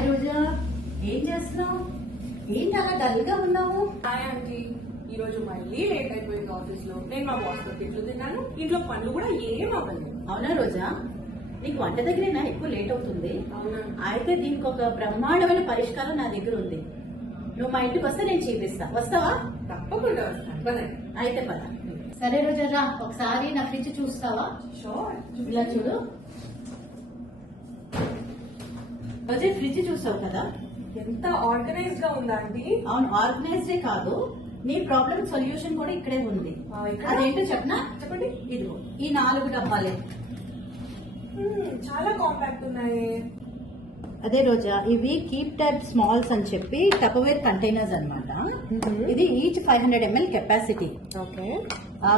Hi రోజా, ఏం చేస్తున్నావు? ఏంటి అలా డల్ గా ఉన్నావు? హాయ్ ఆంటీ, ఈ రోజు మళ్ళీ లేట్ అయిపోయింది ఆఫీస్ లో. నేను మా బాస్ తో తిట్లు తిన్నాను, ఇంట్లో పనులు కూడా ఏం అవ్వలేదు. అవునా రోజా, నీకు వంట దగ్గరేనా ఎక్కువ లేట్ అవుతుంది? అవునా? అయితే దీనికి ఒక బ్రహ్మాండమైన పరిష్కారం నా దగ్గర ఉంది. నువ్వు మా ఇంటికి వస్తే నేను చూపిస్తా, వస్తావా? తప్పకుండా వస్తాను, పదండి. అయితే పద. సరే రోజా రా, ఒకసారి నా ఫ్రిడ్జ్ చూస్తావా? షూర్. ఇలా చూడు రోజా, ఫ్రిడ్జ్ చూసావు కదా? ఎంత ఆర్గనైజ్డ్ గా ఉందా ఆంటీ? అవును, ఆర్గనైజ్డే కాదు, నీ ప్రాబ్లం సొల్యూషన్ కూడా ఇక్కడే ఉంది. అదేంటో చెప్పనా? చెప్పండి. ఇదిగో ఈ 4 డబ్బాలే. చాలా కాంపాక్ట్ ఉన్నాయి. అదే రోజా, ఇవి కీప్ టైప్ స్మాల్స్ అని చెప్పి టపవేర్ కంటైనర్స్ అన్నమాట. ఇది each 500 ml capacity. Okay.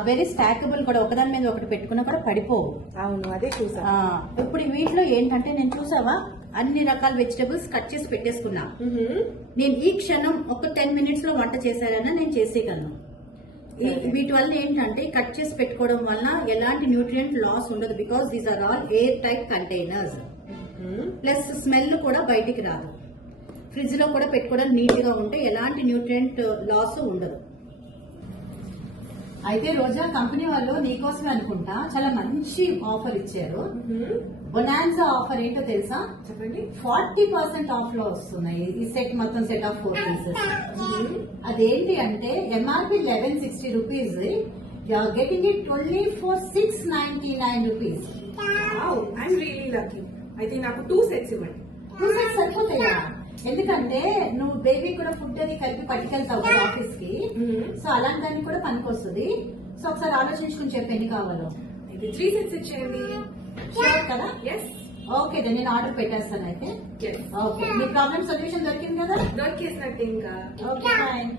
Very stackable కూడా, ఒకదాని మీద ఒకటి పెట్టుకున్నా కూడా పడిపోవు. అవును, అదే చూసా. ఇప్పుడు వీటిలో ఏంటంటే, నేను చూసావా అన్ని రకాల వెజిటబుల్స్ కట్ చేసి పెట్టేసుకున్నా. నేను ఈ క్షణం ఒక 10 minutes లో వంట చేశానన్నా నేను చేసేయగలను. వీటి వల్ల ఏంటంటే, కట్ చేసి పెట్టుకోవడం వల్ల ఎలాంటి న్యూట్రియంట్ లాస్ ఉండదు. Because these are all air tight containers. Plus smell కూడా బయటికి రాదు. ఫ్రిడ్జ్ లో కూడా పెట్టుకోవడం నీట్ గా ఉంటే ఎలాంటి న్యూట్రియంట్ లాస్ ఉండదు. అయితే రోజా, కంపెనీ వాళ్ళు నీకోసమే అనుకుంటా చాలా మంచి ఆఫర్ ఇచ్చారు. బొనాన్సా ఆఫర్ ఏంటో తెలుసా? చెప్పండి. 40% ఆఫ్ లో వస్తున్నాయి ఈ సెట్, మొత్తం సెట్ ఆఫ్ 4 pieces. అదేంటి అంటే, MRP 1160 rupees, getting it only for 699 rupees. I'm really lucky. అయితే నాకు 2 sets ఇవ్వండి. 2 sets సరిపోతాయా? ఎందుకంటే నువ్వు బేబీ కూడా ఫుడ్ అది కలిపి పట్టుకెళ్తావు కదా ఆఫీస్ కి. సో అలాంటి దానికి కూడా పనికి వస్తుంది. సో ఒకసారి ఆలోచించుకుని చెప్పి ఎన్ని కావాలో. అయితే 3 sets ఇచ్చేయండి. షూర్ కదా? ఎస్. ఓకే, నేను ఆర్డర్ పెట్టేస్తాను అయితే. ఓకే, మీ ప్రాబ్లం సొల్యూషన్ దొరికింది కదా? దొరికేసినట్టు ఇంకా. Okay, fine.